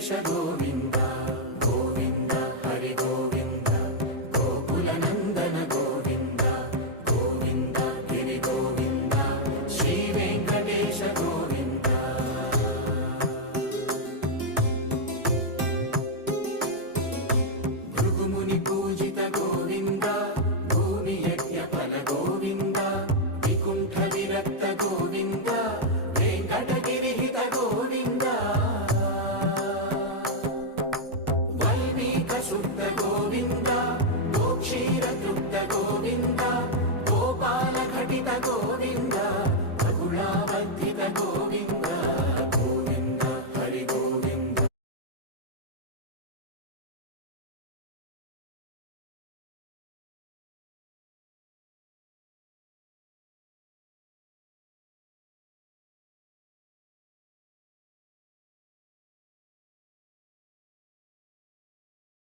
వెంకటేశ గోవింద గోవింద హరి గోవింద గోకుల నందన గోవింద గోవింద గిరి గోవింద శ్రీ వెంకటేశ గోవింద భృగుముని పూజిత గోవింద భూమి యజ్ఞ ఫల గోవింద వికుంఠ విరక్త గోవింద వెంకటగిరిహిత గోవింద వల్మీక శుద్ధ